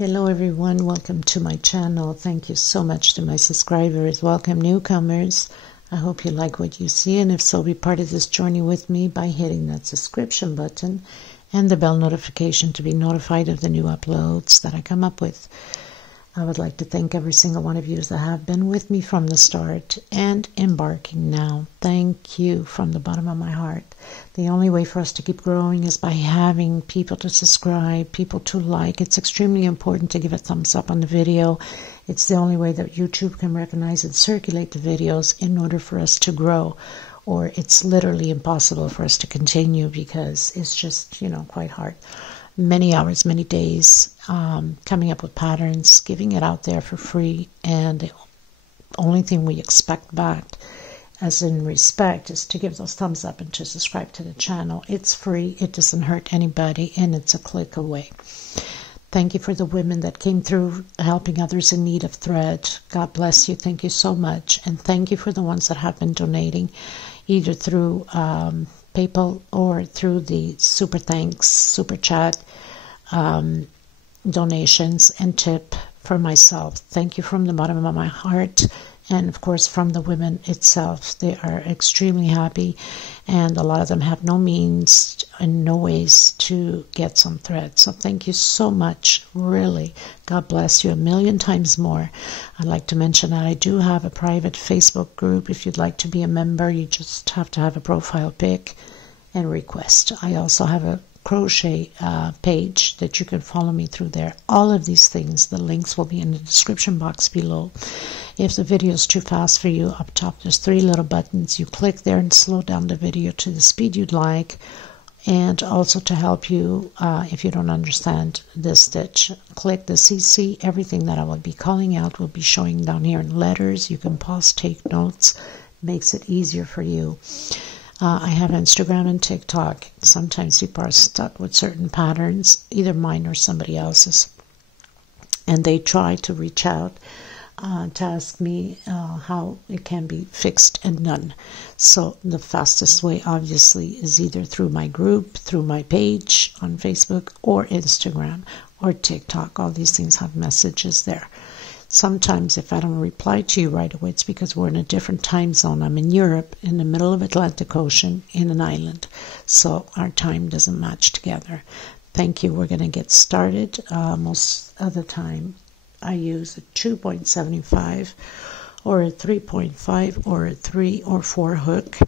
Hello everyone, welcome to my channel. Thank you so much to my subscribers. Welcome newcomers. I hope you like what you see, and if so, be part of this journey with me by hitting that subscription button and the bell notification to be notified of the new uploads that I come up with. I would like to thank every single one of you that have been with me from the start and embarking now. Thank you from the bottom of my heart. The only way for us to keep growing is by having people to subscribe, people to like. It's extremely important to give a thumbs up on the video. It's the only way that YouTube can recognize and circulate the videos in order for us to grow. Or it's literally impossible for us to continue because it's just, quite hard. Many hours, many days, coming up with patterns, giving it out there for free, and the only thing we expect back, as in respect, is to give those thumbs up and to subscribe to the channel. It's free, it doesn't hurt anybody, and it's a click away. Thank you for the women that came through helping others in need of thread. God bless you. Thank you so much. And thank you for the ones that have been donating, either through PayPal or through the super thanks, super chat donations and tip for myself. Thank you from the bottom of my heart, and of course from the women itself. They are extremely happy, and a lot of them have no means and no ways to get some thread. So thank you so much, really. God bless you a million times more. I'd like to mention that I do have a private Facebook group. If you'd like to be a member, you just have to have a profile pic and request. I also have a crochet page that you can follow me through there. All of these things, the links will be in the description box below. If the video is too fast for you, up top there's 3 little buttons. You click there and slow down the video to the speed you'd like, and also to help you if you don't understand this stitch, click the CC. Everything that I will be calling out will be showing down here in letters. You can pause, take notes, makes it easier for you. I have Instagram and TikTok. Sometimes people are stuck with certain patterns, either mine or somebody else's, and they try to reach out to ask me how it can be fixed and done. So the fastest way, obviously, is either through my group, through my page on Facebook, or Instagram, or TikTok. All these things have messages there. Sometimes if I don't reply to you right away, it's because we're in a different time zone. I'm in Europe, in the middle of Atlantic Ocean, in an island. So our time doesn't match together. Thank you. We're going to get started. Most of the time I use a 2.75 or a 3.5 or a 3 or 4 hook.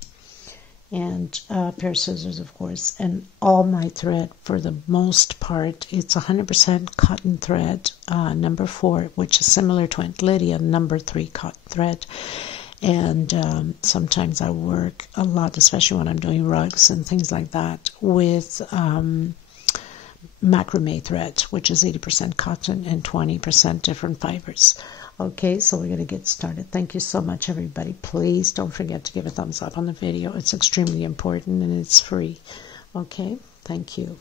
And a pair of scissors, of course, and all my thread, for the most part, it's 100% cotton thread, number 4, which is similar to Aunt Lydia, number 3 cotton thread. And sometimes I work a lot, especially when I'm doing rugs and things like that, with Mecramay thread, which is 80% cotton and 20% different fibers. Okay, so we're going to get started. Thank you so much, everybody. Please don't forget to give a thumbs up on the video. It's extremely important and it's free. Okay, thank you.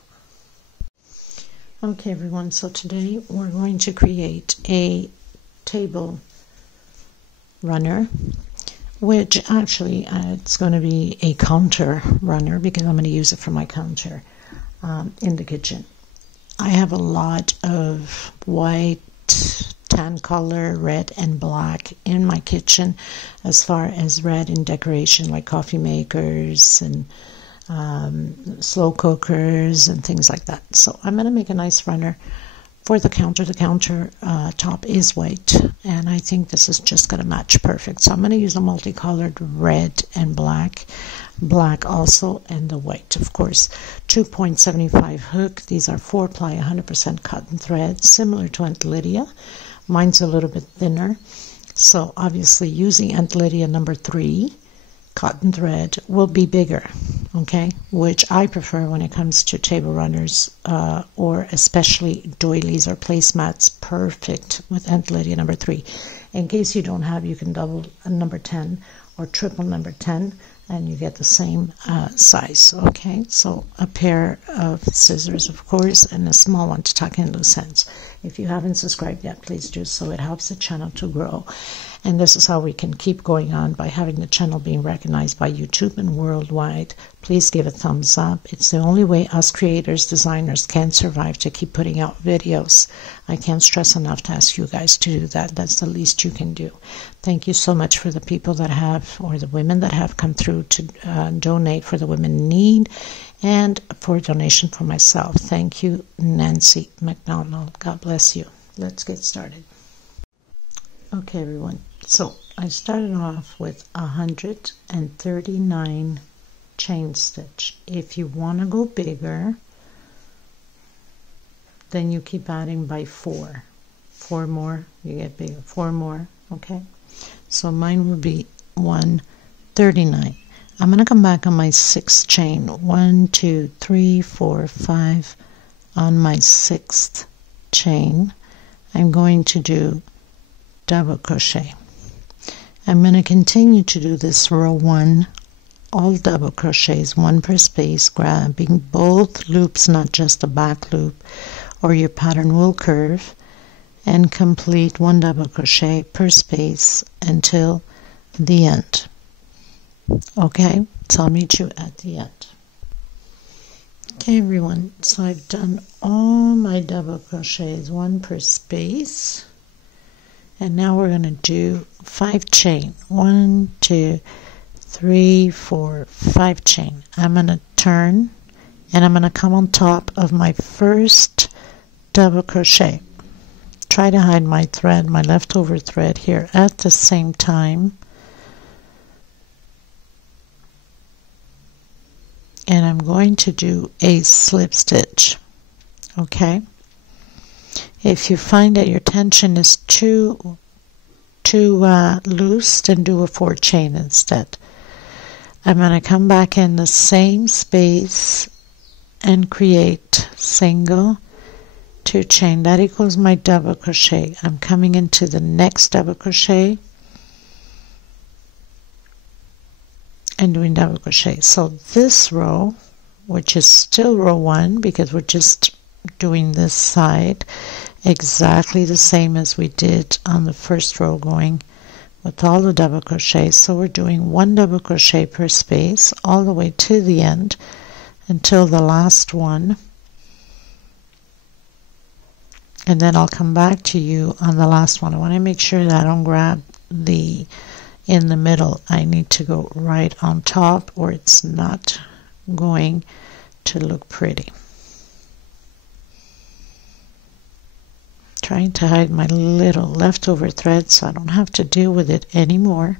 Okay, everyone, so today we're going to create a table runner, which actually it's going to be a counter runner because I'm going to use it for my counter in the kitchen. I have a lot of white, tan color, red and black in my kitchen, as far as red in decoration, like coffee makers and slow cookers and things like that. So I'm going to make a nice runner for the counter. The counter top is white, and I think this is just going to match perfect. So I'm going to use a multicolored red and black also, and the white, of course. 2.75 hook. These are 4-ply 100% cotton thread, similar to Aunt Lydia. Mine's a little bit thinner, so obviously using Aunt Lydia number 3 cotton thread will be bigger, okay, which I prefer when it comes to table runners or especially doilies or placemats. Perfect with Aunt Lydia number 3. In case you don't have, you can double a number 10 or triple number 10 and you get the same size. Okay, so a pair of scissors, of course, and a small one to tuck in loose ends. If you haven't subscribed yet, please do so. It helps the channel to grow. And this is how we can keep going on by having the channel being recognized by YouTube and worldwide. Please give a thumbs up. It's the only way us creators, designers can survive, to keep putting out videos. I can't stress enough to ask you guys to do that. That's the least you can do. Thank you so much for the people that have, or the women that have come through to donate for the women in need, and for a donation for myself. Thank you, Nancy McDonald. God bless you. Let's get started. Okay, everyone. So I started off with 139 chain stitch. If you want to go bigger, then you keep adding by 4. 4 more, you get bigger. 4 more, okay? So mine will be 139. I'm going to come back on my 6th chain. 1, 2, 3, 4, 5. On my 6th chain, I'm going to do double crochet. I'm going to continue to do this row 1, all double crochets, 1 per space, grabbing both loops, not just the back loop or your pattern wool curve, and complete 1 double crochet per space until the end. Okay, so I'll meet you at the end. Okay, everyone, so I've done all my double crochets, 1 per space. And now we're going to do 5 chain. 1, 2, 3, 4, 5 chain. I'm going to turn and I'm going to come on top of my first double crochet. Try to hide my thread, my leftover thread here at the same time. And I'm going to do a slip stitch. Okay? If you find that your tension is too loose, then do a 4 chain instead. I'm going to come back in the same space and create single, 2 chain. That equals my double crochet. I'm coming into the next double crochet and doing double crochet. So this row, which is still row 1 because we're just doing this side, exactly the same as we did on the first row, going with all the double crochets. So we're doing 1 double crochet per space all the way to the end until the last one, and then I'll come back to you on the last one. I want to make sure that I don't grab the in the middle. I need to go right on top or it's not going to look pretty. Trying to hide my little leftover thread so I don't have to deal with it anymore.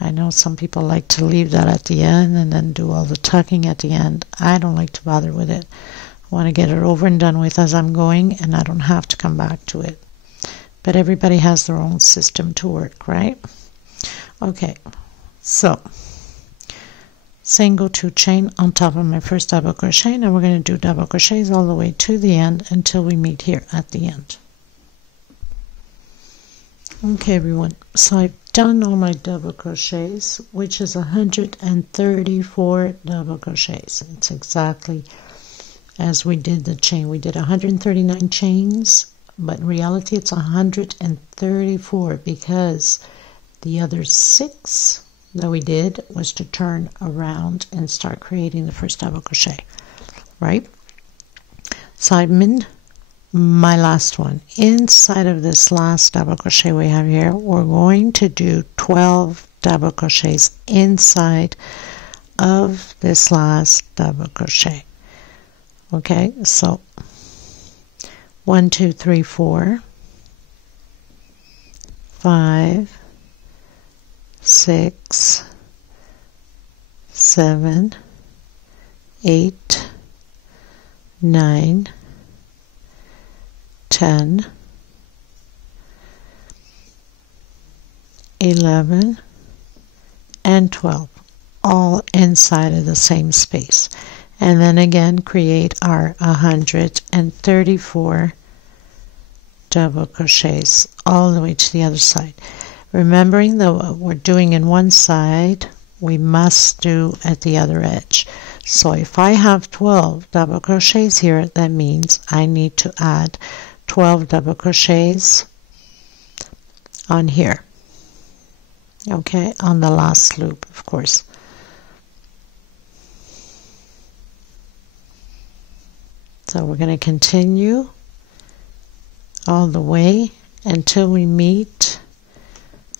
I know some people like to leave that at the end and then do all the tucking at the end. I don't like to bother with it. I want to get it over and done with as I'm going, and I don't have to come back to it. But everybody has their own system to work, right? Okay, so single 2 chain on top of my first double crochet. Now we're going to do double crochets all the way to the end until we meet here at the end. Okay, everyone, so I've done all my double crochets, which is 134 double crochets. It's exactly as we did the chain. We did 139 chains, but in reality it's 134 because the other 6 that we did was to turn around and start creating the first double crochet, right? So I'm in my last one. Inside of this last double crochet we have here, we're going to do 12 double crochets inside of this last double crochet. Okay, so 1, 2, 3, 4, 5, 6, 7, 8, 9, 10, 11, and 12, all inside of the same space. And then again create our 134 double crochets all the way to the other side. Remembering that what we're doing in one side, we must do at the other edge. So if I have 12 double crochets here, that means I need to add 12 double crochets on here, okay, on the last loop, of course. So we're going to continue all the way until we meet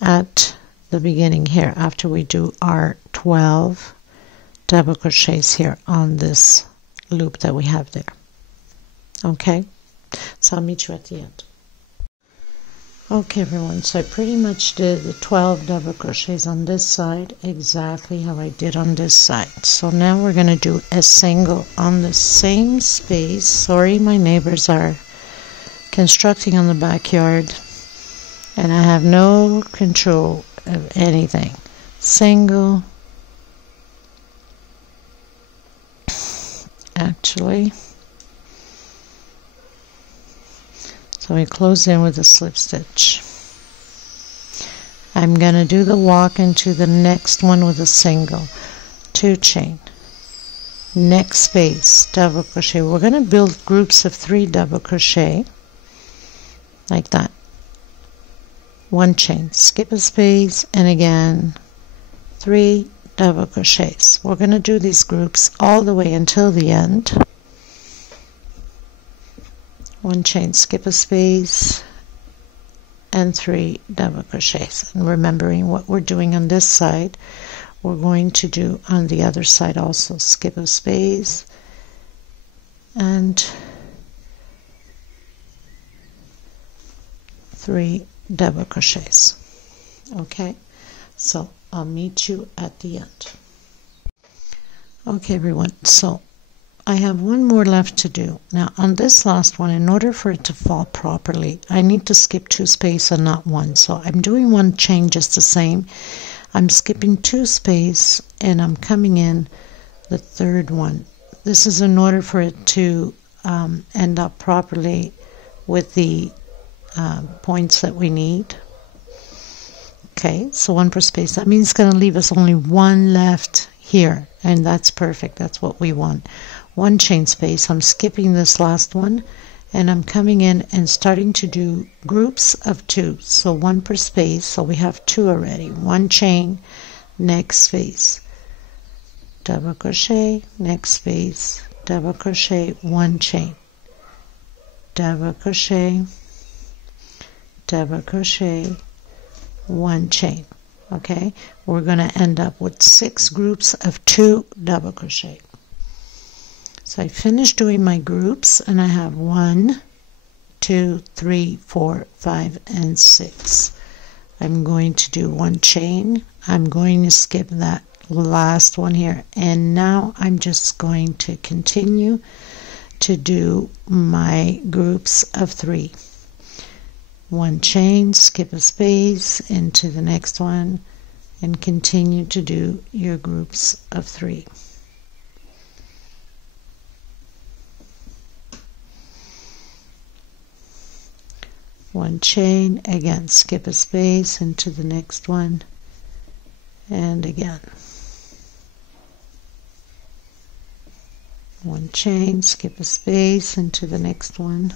at the beginning here, after we do our 12 double crochets here on this loop that we have there. Okay, so I'll meet you at the end. Okay everyone, so I pretty much did the 12 double crochets on this side exactly how I did on this side. So now we're going to do a single on the same space. Sorry, my neighbors are constructing on the backyard and I have no control of anything. Single, actually, so we close in with a slip stitch. I'm going to do the walk into the next one with a single, 2 chain, next space, double crochet. We're going to build groups of 3 double crochet like that, 1 chain, skip a space, and again 3 double crochets. We're going to do these groups all the way until the end. 1 chain, skip a space, and 3 double crochets. And remembering what we're doing on this side, we're going to do on the other side also. Skip a space and 3 double crochets. Okay, so I'll meet you at the end. Okay everyone, so I have one more left to do. Now on this last one, in order for it to fall properly, I need to skip 2 spaces and not 1. So I'm doing 1 chain just the same. I'm skipping 2 spaces and I'm coming in the 3rd one. This is in order for it to end up properly with the points that we need. Okay, so 1 per space. That means it's going to leave us only 1 left here, and that's perfect. That's what we want. 1 chain space. I'm skipping this last one and I'm coming in and starting to do groups of 2. So 1 per space. So we have 2 already. 1 chain, next space, double crochet, next space, double crochet, 1 chain, double crochet, double crochet, 1 chain. Okay, we're going to end up with 6 groups of 2 double crochet. So I finished doing my groups and I have 1, 2, 3, 4, 5, and 6. I'm going to do 1 chain. I'm going to skip that last one here, and now I'm just going to continue to do my groups of 3. 1 chain, skip a space into the next one, and continue to do your groups of 3. One chain, again skip a space into the next one, and again 1 chain, skip a space into the next one,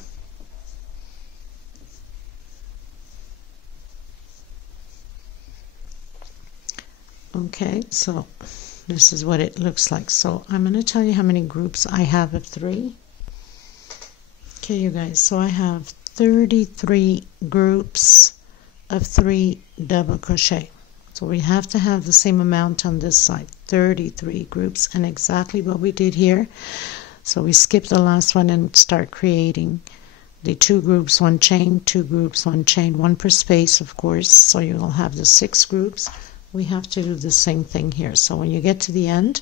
okay. So this is what it looks like. So I'm going to tell you how many groups I have of 3. Okay you guys, so I have 33 groups of 3 double crochet. So we have to have the same amount on this side, 33 groups, and exactly what we did here. So we skip the last one and start creating the 2 groups, 1 chain, 2 groups, 1 chain, 1 per space, of course. So you will have the 6 groups. We have to do the same thing here. So when you get to the end,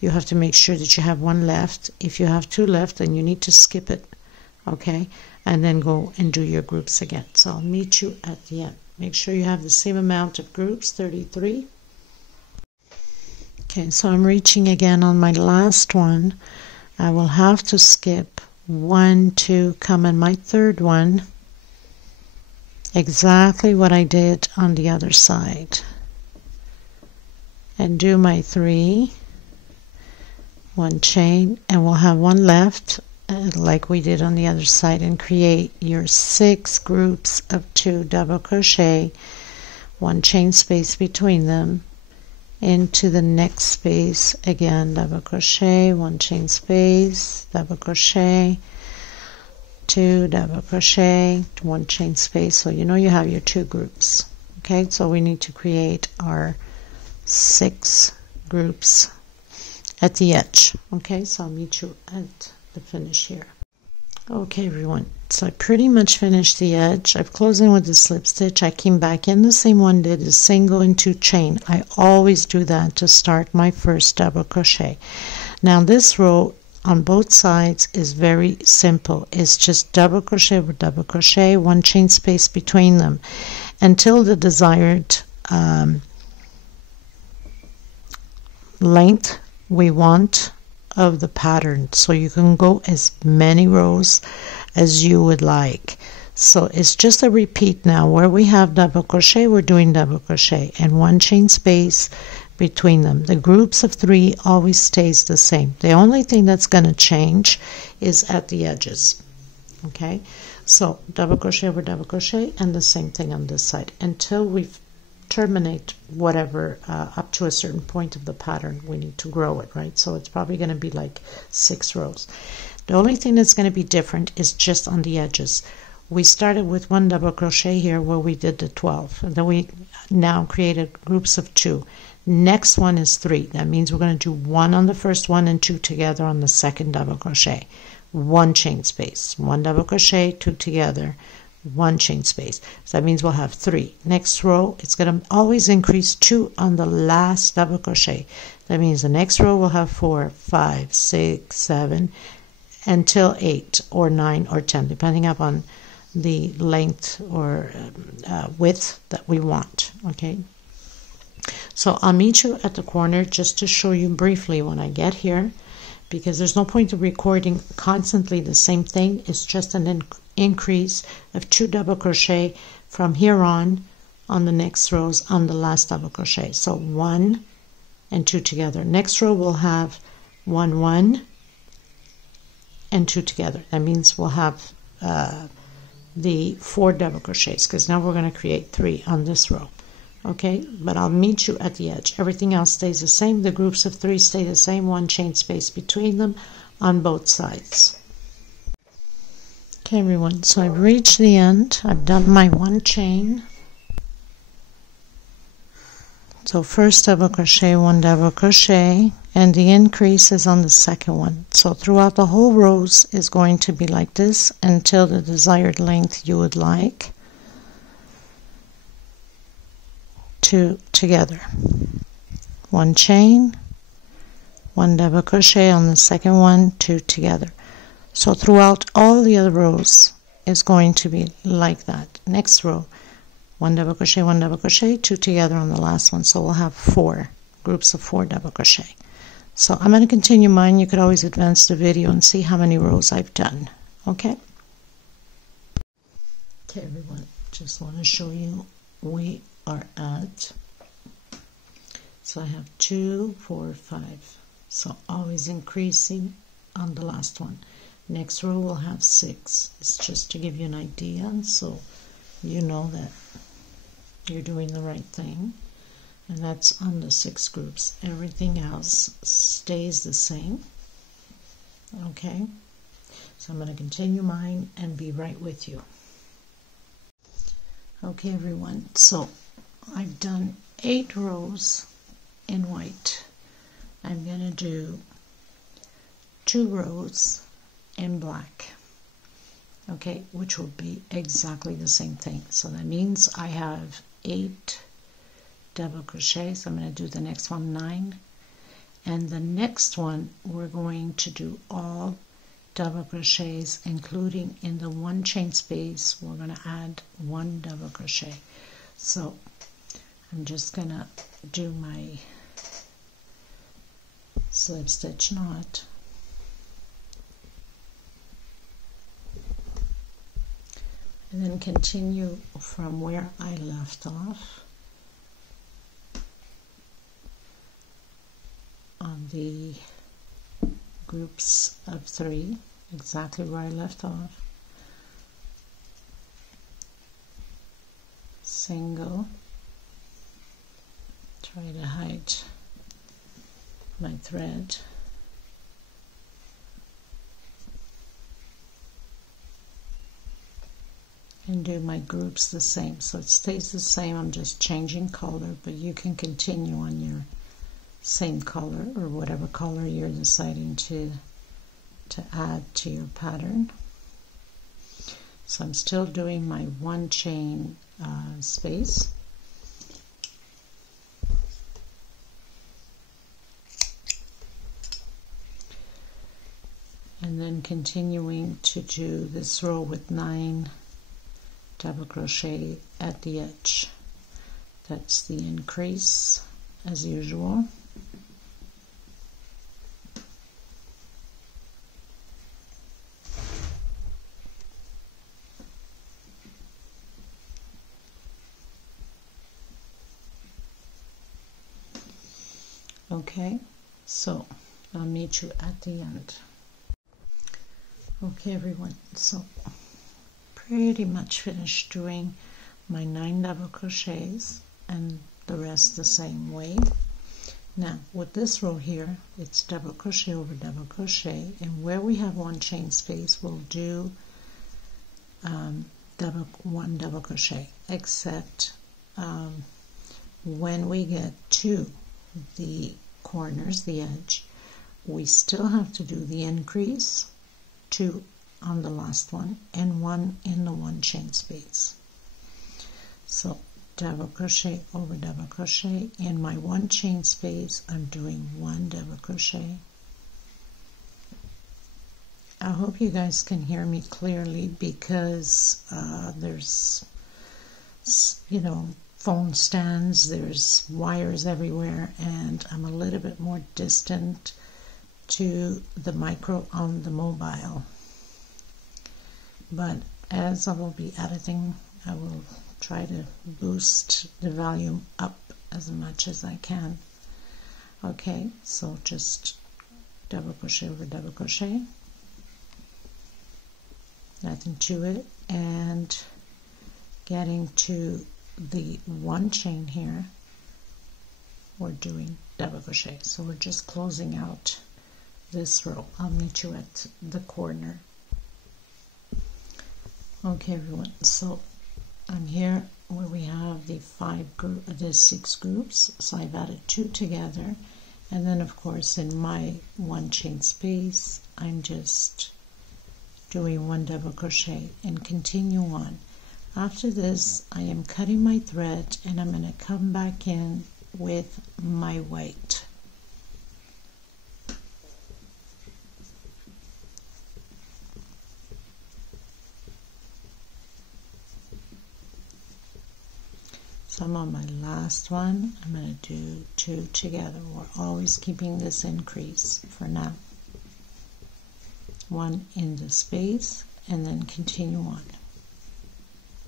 you have to make sure that you have 1 left. If you have 2 left, then you need to skip it, okay, and then go and do your groups again. So I'll meet you at the end. Make sure you have the same amount of groups, 33. Okay, so I'm reaching again on my last one. I will have to skip 1, 2, come in my 3rd one, exactly what I did on the other side, and do my 3, 1 chain, and we'll have 1 left, like we did on the other side, and create your 6 groups of 2 double crochet, 1 chain space between them, into the next space, again double crochet, 1 chain space, double crochet, 2 double crochet, 1 chain space. So you know you have your 2 groups. Okay, so we need to create our 6 groups at the edge. Okay, so I'll meet you at the finish here. Okay everyone, so I pretty much finished the edge. I've closed in with the slip stitch. I came back in the same one, did a single and 2 chain. I always do that to start my first double crochet. Now this row on both sides is very simple. It's just double crochet over double crochet, 1 chain space between them until the desired length we want of the pattern. So you can go as many rows as you would like. So it's just a repeat now. Where we have double crochet, we're doing double crochet and 1 chain space between them. The groups of 3 always stays the same. The only thing that's going to change is at the edges. Okay, so double crochet over double crochet and the same thing on this side until we terminate whatever up to a certain point of the pattern. We need to grow it, right? So it's probably going to be like 6 rows. The only thing that's going to be different is just on the edges. We started with 1 double crochet here where we did the 12, and then we now created groups of 2. Next one is 3. That means we're going to do 1 on the first one and 2 together on the second double crochet. 1 chain space, 1 double crochet, 2 together, 1 chain space. So that means we'll have 3. Next row, it's going to always increase 2 on the last double crochet. That means the next row will have 4, 5, 6, 7, until 8 or 9 or 10, depending upon the length or width that we want. Okay, so I'll meet you at the corner just to show you briefly when I get here, because there's no point of recording constantly the same thing. It's just an increase of 2 double crochet from here on the next rows on the last double crochet. So 1 and 2 together. Next row we'll have 1, 1 and 2 together. That means we'll have the 4 double crochets, because now we're going to create 3 on this row. Okay, but I'll meet you at the edge. Everything else stays the same. The groups of 3 stay the same, 1 chain space between them on both sides. Okay everyone, so I've reached the end. I've done my 1 chain. So first double crochet, 1 double crochet, and the increase is on the second one. So throughout the whole rows is going to be like this until the desired length you would like. 2 together, 1 chain, 1 double crochet on the second one, 2 together. So throughout all the other rows is going to be like that. Next row, 1 double crochet, 1 double crochet, 2 together on the last one. So we'll have 4 groups of 4 double crochet. So I'm going to continue mine. You could always advance the video and see how many rows I've done. Okay? Okay everyone, just want to show you we are at, so I have 2, 4, 5, so always increasing on the last one. Next row will have 6. It's just to give you an idea, so you know that you're doing the right thing. And that's on the 6 groups. Everything else stays the same. Okay, so I'm going to continue mine and be right with you. Okay everyone, so I've done 8 rows in white. I'm going to do 2 rows in black, okay, which will be exactly the same thing. So that means I have 8 double crochets. I'm going to do the next one 9, and the next one we're going to do all double crochets, including in the 1 chain space we're going to add 1 double crochet. So I'm just going to do my slip stitch knot, and then continue from where I left off on the groups of 3 exactly where I left off. Single, try to hide my thread, and do my groups the same, so it stays the same. I'm just changing color, but you can continue on your same color or whatever color you're deciding to add to your pattern. So I'm still doing my one chain space, and then continuing to do this row with 9 double crochet at the edge. That's the increase as usual. Okay, so I'll meet you at the end. Okay everyone, so pretty much finished doing my 9 double crochets and the rest the same way. Now with this row here, it's double crochet over double crochet, and where we have one chain space we'll do one double crochet, except when we get to the corners, the edge, we still have to do the increase, 2 on the last one and 1 in the one chain space. So double crochet over double crochet. In my one chain space I'm doing 1 double crochet. I hope you guys can hear me clearly, because there's, you know, phone stands, there's wires everywhere, and I'm a little bit more distant to the micro on the mobile. But as I will be editing, I will try to boost the volume up as much as I can. Okay, so just double crochet over double crochet, nothing to it, and getting to the one chain here, we're doing double crochet. So we're just closing out this row. I'll meet you at the corner. Okay everyone, so I'm here where we have the 6 groups, so I've added 2 together, and then of course in my one chain space I'm just doing 1 double crochet and continue on. After this I am cutting my thread, and I'm going to come back in with my white. So I'm on my last one. I'm going to do 2 together. We're always keeping this increase for now. 1 in the space, and then continue on.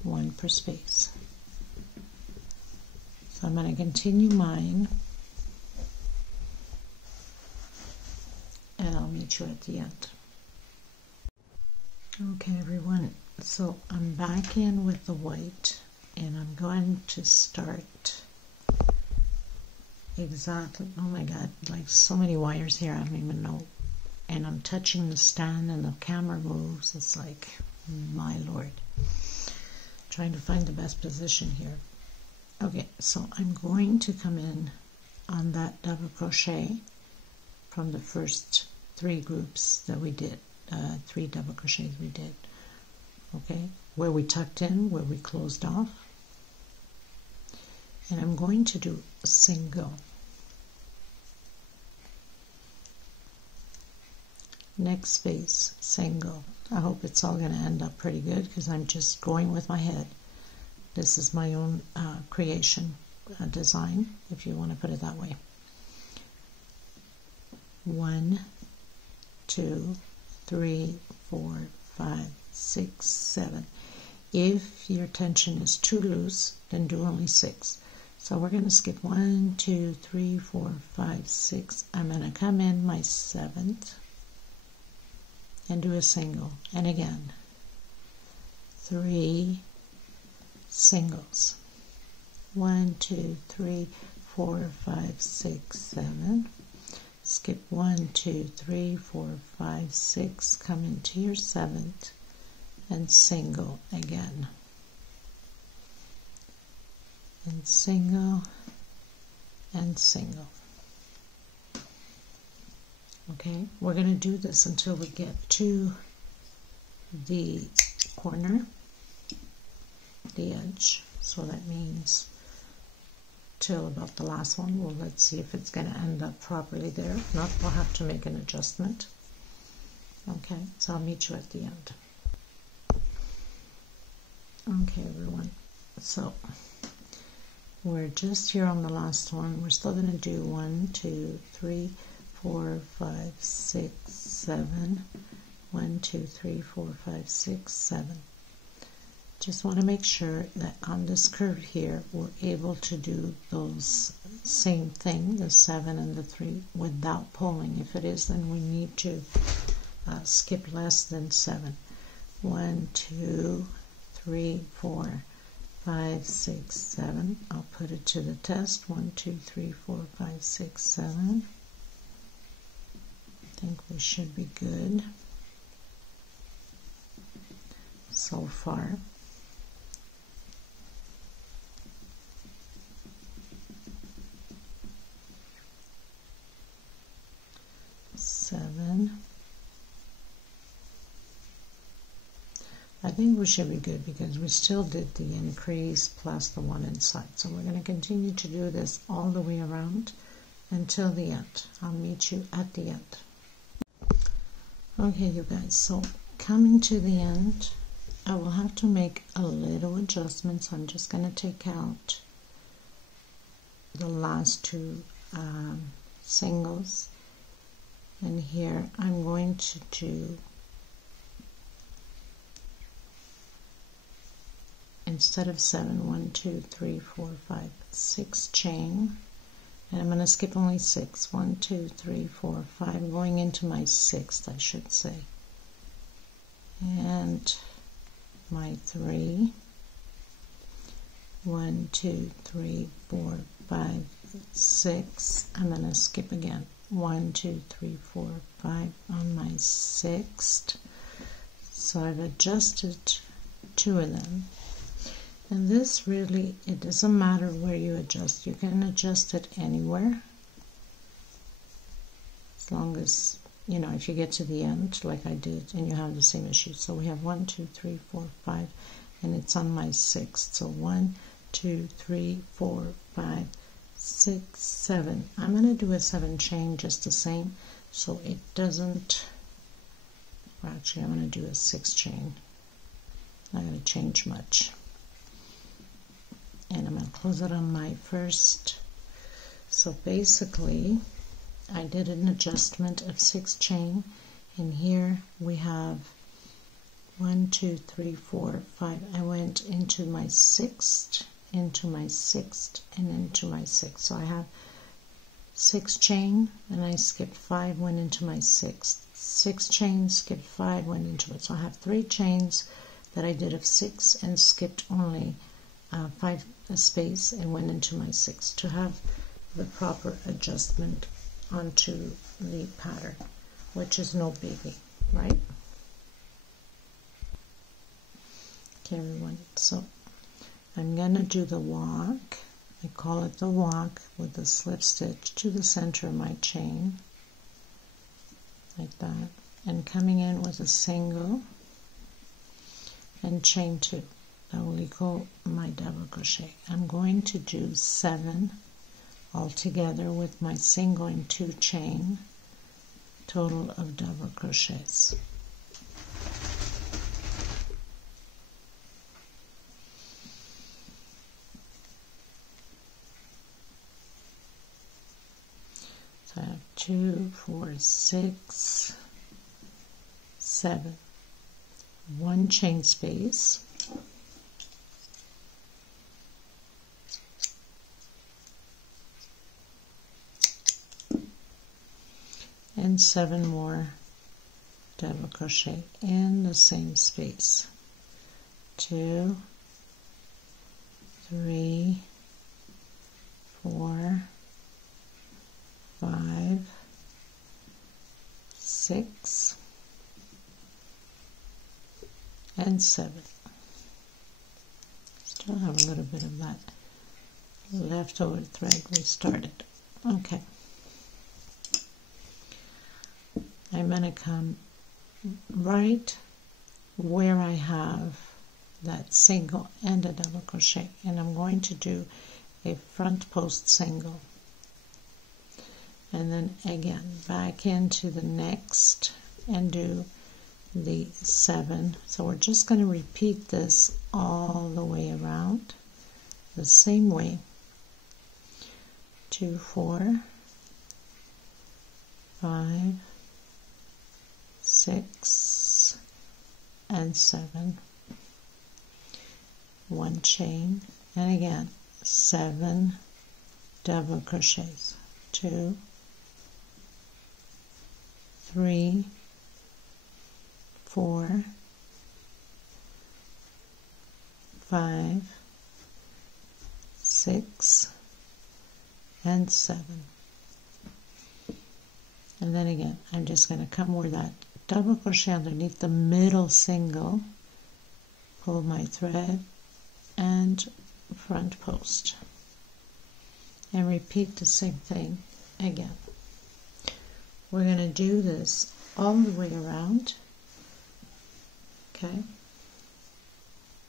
1 per space. So I'm going to continue mine, and I'll meet you at the end. Okay everyone, so I'm back in with the white, and I'm going to start exactly, oh my god, like so many wires here, I don't even know, and I'm touching the stand and the camera moves. It's like, my lord. Trying to find the best position here. Okay, so I'm going to come in on that double crochet from the first 3 groups that we did, 3 double crochets we did, okay, where we tucked in, where we closed off, and I'm going to do a single. Next space, single. I hope it's all going to end up pretty good, because I'm just going with my head. This is my own creation, design, if you want to put it that way. 1, 2, 3, 4, 5, 6, 7. If your tension is too loose, then do only 6. So we're going to skip 1, 2, 3, 4, 5, 6. I'm going to come in my 7th and do a single, and again 3 singles. 1, 2, 3, 4, 5, 6, 7. Skip 1, 2, 3, 4, 5, 6. Come into your 7th and single again. And single and single. Okay, we're going to do this until we get to the corner, the edge. So that means till about the last one. Well, let's see if it's going to end up properly there. If not, we'll have to make an adjustment. Okay, so I'll meet you at the end. Okay, everyone. So we're just here on the last one. We're still going to do 1, 2, 3, 4, 5, 6, 7. 1, 2, 3, 4, 5, 6, 7. Just want to make sure that on this curve here, we're able to do those same thing, the 7 and the 3, without pulling. If it is, then we need to skip less than 7. 1, 2, 3, 4, 5, 6, 7. I'll put it to the test. 1, 2, 3, 4, 5, 6, 7. I think we should be good so far. I think we should be good because we still did the increase plus the one inside. So we're going to continue to do this all the way around until the end. I'll meet you at the end. Okay, you guys, so coming to the end, I will have to make a little adjustment. So I'm just going to take out the last 2 singles. And here I'm going to do, instead of 7, 1, 2, 3, 4, 5, 6 chain, and I'm going to skip only 6. 1, 2, 3, 4, 5, going into my 6th, I should say, and my 3. 1, 2, 3, 4, 5, 6. I'm going to skip again. 1, 2, 3, 4, 5 on my 6th. So I've adjusted 2 of them. And this really, it doesn't matter where you adjust. You can adjust it anywhere. As long as, you know, if you get to the end, like I did, and you have the same issue. So we have 1, 2, 3, 4, 5, and it's on my 6th. So 1, 2, 3, 4, 5, 6, 7. I'm going to do a 7 chain just the same, so it doesn't, well, actually I'm going to do a 6 chain. Not going to change much. And I'm going to close it on my first. So basically I did an adjustment of 6 chain, and here we have 1, 2, 3, 4, 5. I went into my 6th, into my 6th, and into my 6th. So I have 6 chain, and I skipped 5, went into my 6th. 6 chains, skipped 5, went into it. So I have 3 chains that I did of 6 and skipped only 5 space and went into my 6th to have the proper adjustment onto the pattern, which is no biggie, right? Okay, everyone, so I'm going to do the walk. I call it the walk with the slip stitch to the center of my chain, like that, and coming in with a single and chain 2. I will equal my double crochet. I'm going to do 7 altogether with my single and 2 chain, total of double crochets. So I have 2, 4, 6, 7, 1 chain space, and 7 more double crochet in the same space. 2, 3, 4, 5, 6, and 7. Still have a little bit of that leftover thread we started. Okay. I'm going to come right where I have that single and a double crochet, and I'm going to do a front post single, and then again back into the next and do the 7. So we're just going to repeat this all the way around the same way. 2, 4, 5, 6, and 7. 1 chain, and again 7 double crochets. 2, 3, 4, 5, 6, and 7. And then again, I'm just going to come where that double crochet underneath the middle single, pull my thread, and front post, and repeat the same thing again. We're going to do this all the way around, okay,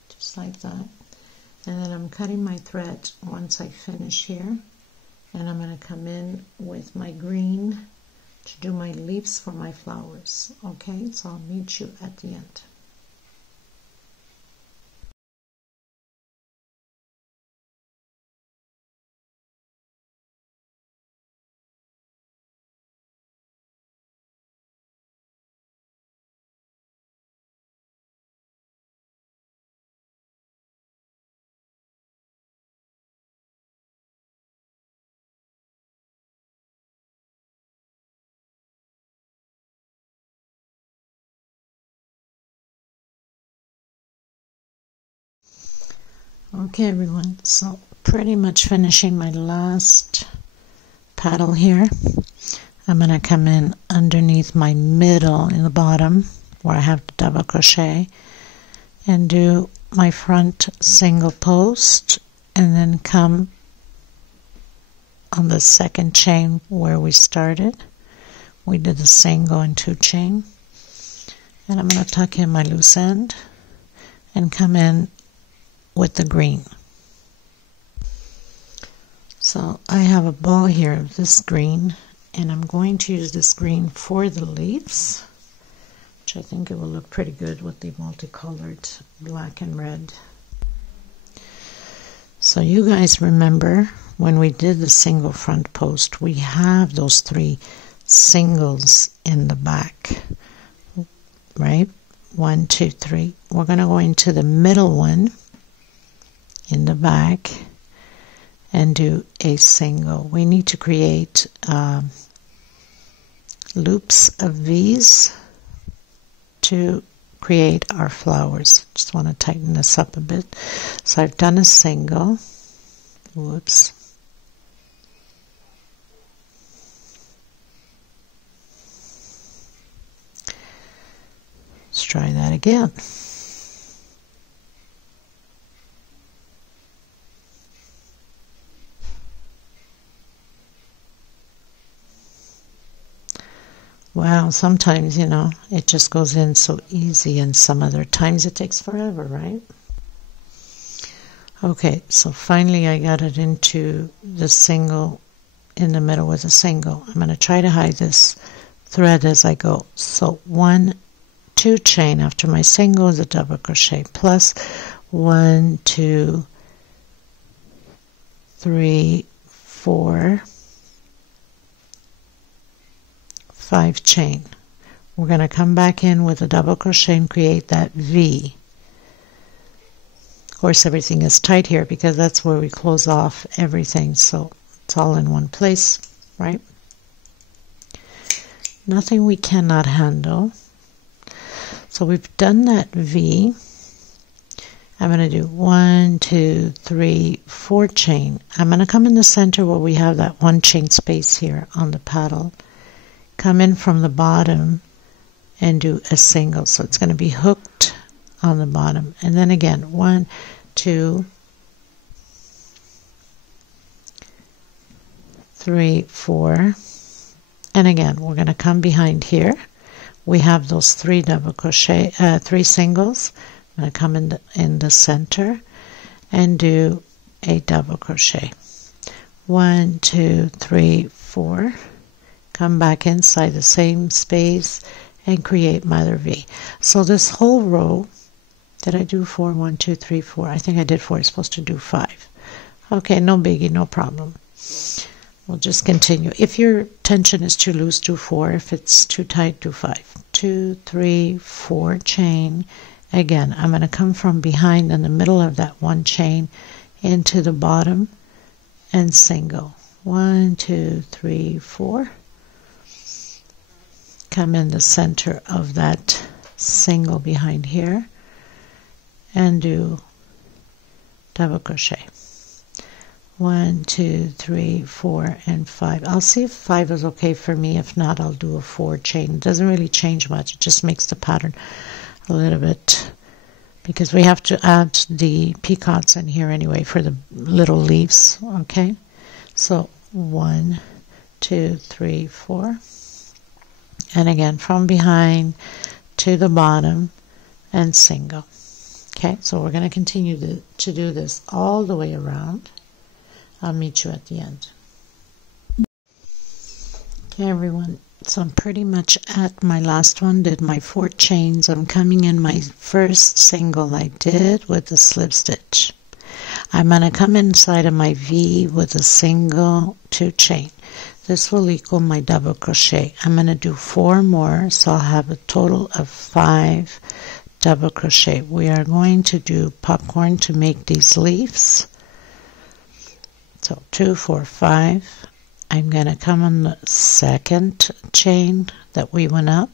just like that. And then I'm cutting my thread once I finish here, and I'm going to come in with my green to do my leaves for my flowers. Okay, so I'll meet you at the end. Okay everyone, so pretty much finishing my last paddle here. I'm going to come in underneath my middle in the bottom where I have the double crochet and do my front single post, and then come on the second chain where we started. We did the single and 2 chain, and I'm going to tuck in my loose end and come in with the green. So I have a ball here of this green, and I'm going to use this green for the leaves, which I think it will look pretty good with the multicolored black and red. So you guys remember when we did the single front post, we have those 3 singles in the back, right? 1, 2, 3. We're going to go into the middle one in the back and do a single. We need to create loops of these to create our flowers. Just want to tighten this up a bit. So I've done a single. Whoops. Let's try that again. Wow, sometimes, you know, it just goes in so easy, and some other times it takes forever, right? Okay, so finally I got it into the single in the middle with a single. I'm going to try to hide this thread as I go. So 1, 2 chain after my single is a double crochet, plus 1, 2, 3, 4, 5 chain. We're going to come back in with a double crochet and create that V. Of course, everything is tight here because that's where we close off everything, so it's all in one place, right? Nothing we cannot handle. So we've done that V. I'm going to do 1, 2, 3, 4 chain. I'm going to come in the center where we have that 1 chain space here on the paddle. Come in from the bottom and do a single. So it's going to be hooked on the bottom. And then again, 1, 2, 3, 4. And again, we're going to come behind here. We have those 3 singles. I'm going to come in the center and do a double crochet. 1, 2, 3, 4. Come back inside the same space and create my other V. So this whole row, did I do 4? 1, 2, 3, 4. I think I did 4. I'm supposed to do 5. Okay, no biggie, no problem. We'll just continue. If your tension is too loose, do 4. If it's too tight, do 5. 2, 3, 4 chain. Again, I'm going to come from behind in the middle of that 1 chain into the bottom and single. 1, 2, 3, 4. Come in the center of that single behind here and do double crochet. 1, 2, 3, 4, and 5. I'll see if 5 is okay for me. If not, I'll do a 4 chain. It doesn't really change much. It just makes the pattern a little bit, because we have to add the peacocks in here anyway for the little leaves. Okay, so 1, 2, 3, 4, and again from behind to the bottom and single. Okay, so we're going to continue to do this all the way around. I'll meet you at the end. Okay, everyone. So I'm pretty much at my last one, did my 4 chains. I'm coming in my first single I did with a slip stitch. I'm going to come inside of my V with a single 2 chain. This will equal my double crochet. I'm going to do 4 more, so I'll have a total of 5 double crochet. We are going to do popcorn to make these leaves. So 2, 4, 5. I'm going to come on the second chain that we went up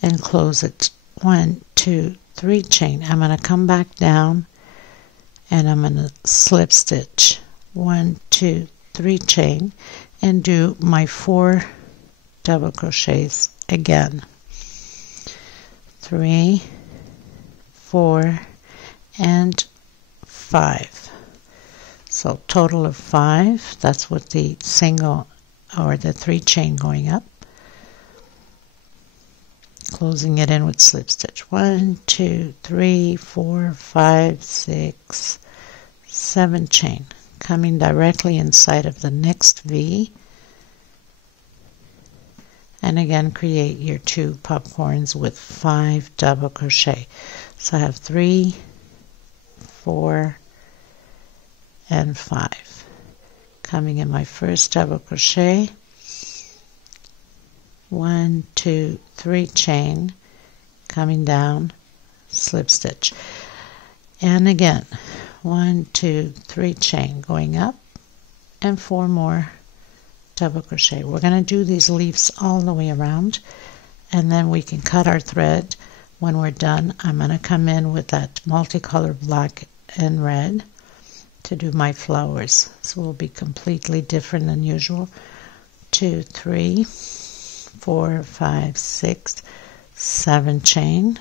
and close it. 1, 2, 3 chain. I'm going to come back down and I'm going to slip stitch. 1, 2, 3 chain and do my 4 double crochets again. 3, 4, and 5. So total of 5. That's with the single or the 3 chain going up. Closing it in with slip stitch. 1, 2, 3, 4, 5, 6, 7 chain. Coming directly inside of the next V. And again create your 2 popcorns with 5 double crochet. So I have 3, 4, and 5. Coming in my first double crochet, 1, 2, 3 chain, coming down, slip stitch, and again 1, 2, 3 chain, going up, and 4 more double crochet. We're going to do these leaves all the way around, and then we can cut our thread. When we're done, I'm going to come in with that multicolor black and red to do my flowers. So it will be completely different than usual. 2, 3, 4, 5, 6, 7 chain,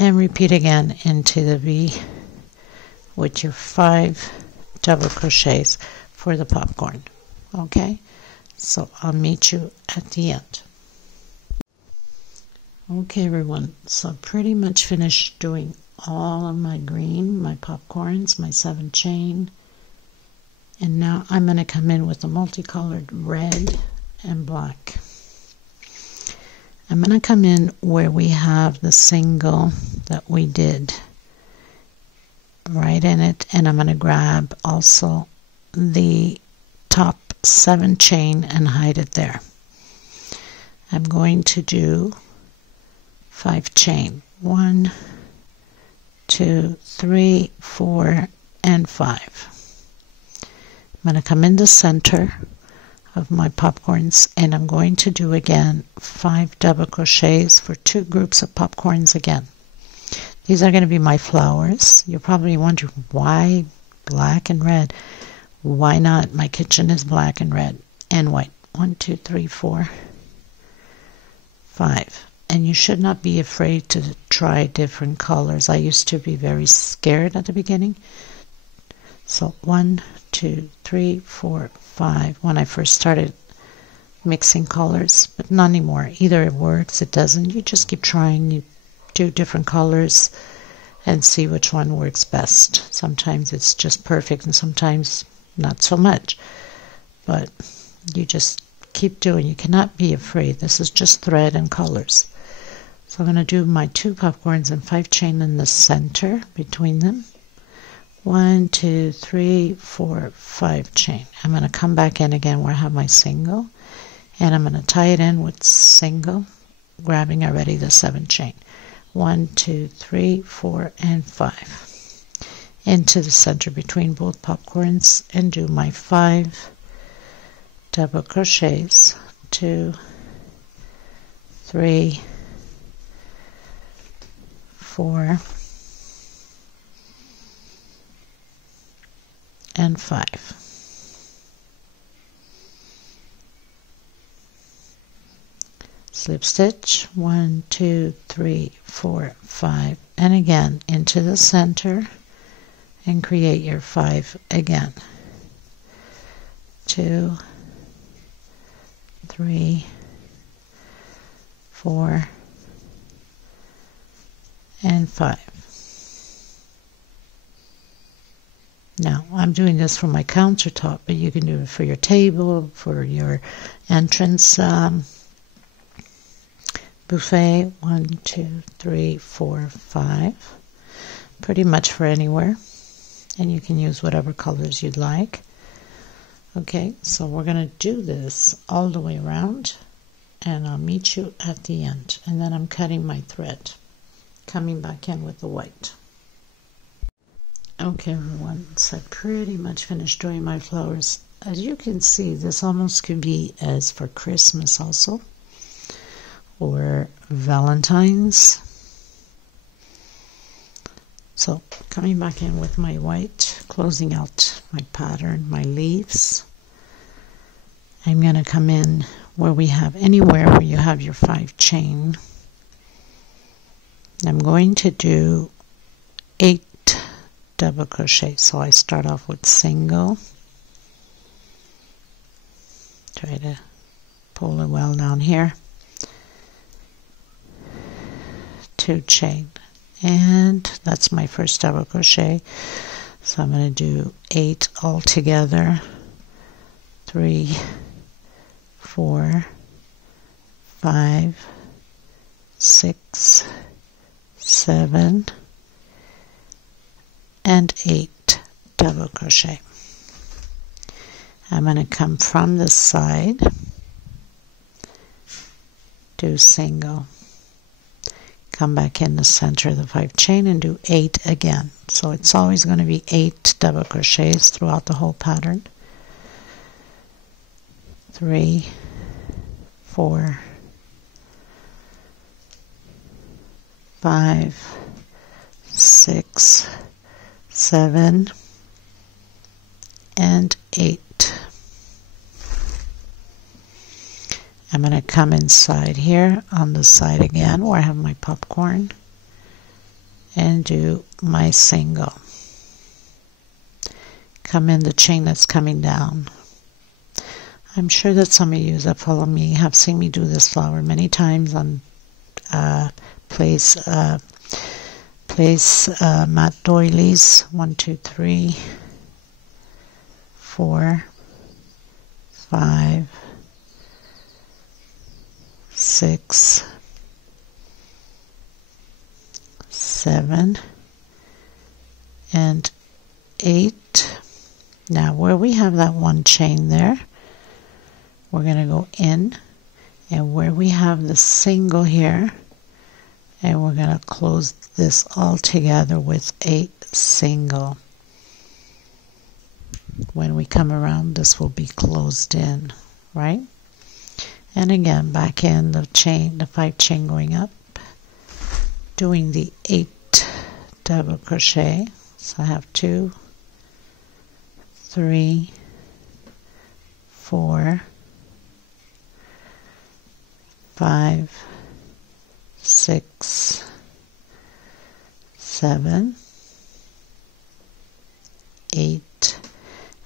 and repeat again into the V with your 5 double crochets for the popcorn. Okay, so I'll meet you at the end. Okay, everyone, so I pretty much finished doing all of my green, my popcorns, my 7 chain, and now I'm going to come in with the multicolored red and black. I'm going to come in where we have the single that we did right in it, and I'm going to grab also the top 7 chain and hide it there. I'm going to do 5 chain. 1, 2, 3, 4, and 5. I'm going to come in the center of my popcorns, and I'm going to do again 5 double crochets for 2 groups of popcorns again. These are going to be my flowers. You're probably wondering why black and red. Why not? My kitchen is black and red and white. 1, 2, 3, 4, 5. And you should not be afraid to try different colors. I used to be very scared at the beginning. So 1, 2, 3, 4, 5 when I first started mixing colors, but not anymore. Either it works, it doesn't. You just keep trying. You do different colors and see which one works best. Sometimes it's just perfect and sometimes not so much. But you just keep doing. You cannot be afraid. This is just thread and colors. So I'm going to do my 2 popcorns and 5 chain in the center between them. 1, 2, 3, 4, 5 chain. I'm going to come back in again where I have my single, and I'm going to tie it in with single, grabbing already the 7 chain. 1, 2, 3, 4, and 5 into the center between both popcorns, and do my 5 double crochets. 2, 3, 4, and 5. Slip stitch 1, 2, 3, 4, 5, and again into the center and create your 5 again. 2, 3, 4, and 5. Now, I'm doing this for my countertop, but you can do it for your table, for your entrance buffet. 1, 2, 3, 4, 5. Pretty much for anywhere. And you can use whatever colors you'd like. Okay, so we're going to do this all the way around, and I'll meet you at the end. And then I'm cutting my thread, coming back in with the white. Okay everyone, so I pretty much finished doing my flowers. As you can see, this almost could be as for Christmas also, or Valentine's. So coming back in with my white, closing out my pattern, my leaves. I'm going to come in where we have anywhere where you have your 5 chain. I'm going to do 8 double crochet. So I start off with single, try to pull it well down here, 2 chain, and that's my first double crochet. So I'm going to do 8 all together. 3, 4, 5, 6, 7, and 8 double crochet. I'm going to come from the side, do single, come back in the center of the 5 chain and do 8 again. So it's always going to be 8 double crochets throughout the whole pattern. 3, 4, 5, 6, 7, and 8. I'm going to come inside here on the side again where I have my popcorn and do my single. Come in the chain that's coming down. I'm sure that some of you that follow me have seen me do this flower many times on place mat doilies. 1, 2, 3, 4, 5, 6, 7, and 8. Now where we have that 1 chain there, we're going to go in, and where we have the single here, and we're going to close this all together with a single. When we come around, this will be closed in. right? And again, back in the chain, the 5 chain going up, doing the 8 double crochet. So I have 2, 3, 4, 5, 6, 7, 8,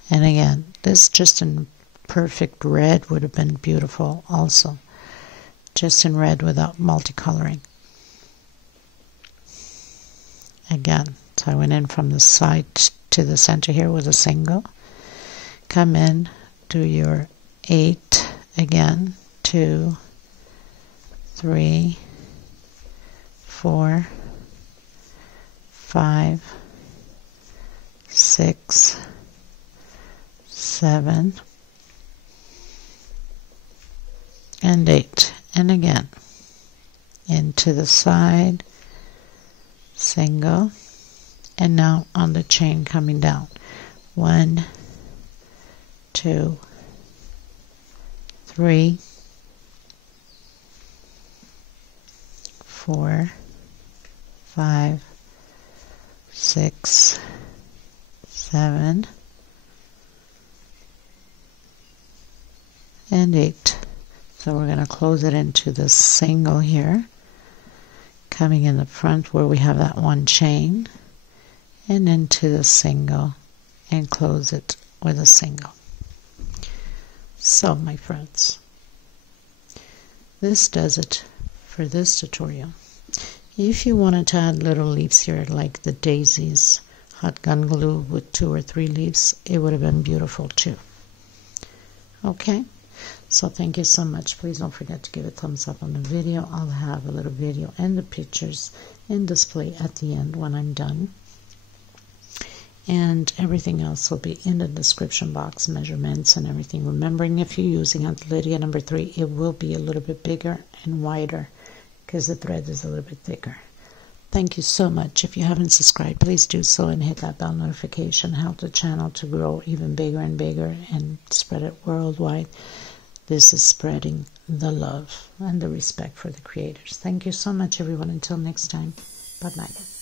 and again, this just in perfect red would have been beautiful also, just in red without multicoloring. Again, so I went in from the side to the center here with a single, come in, do your 8 again, 2, 3, 4, 5, 6, 7, and 8, and again into the side, single, and now on the chain coming down, 1, 2, 3, 4, 5, 6, 7, and 8. So we're going to close it into the single here, coming in the front where we have that 1 chain, and into the single, and close it with a single. So my friends, this does it for this tutorial. If you wanted to add little leaves here like the daisies, hot gun glue with 2 or 3 leaves, it would have been beautiful too. Okay, so thank you so much. Please don't forget to give a thumbs up on the video. I'll have a little video and the pictures in display at the end when I'm done. And everything else will be in the description box, measurements and everything. Remembering, if you're using Aunt Lydia number 3, it will be a little bit bigger and wider because the thread is a little bit thicker. Thank you so much. If you haven't subscribed, please do so and hit that bell notification. Help the channel to grow even bigger and bigger and spread it worldwide. This is spreading the love and the respect for the creators. Thank you so much, everyone. Until next time, bye-bye.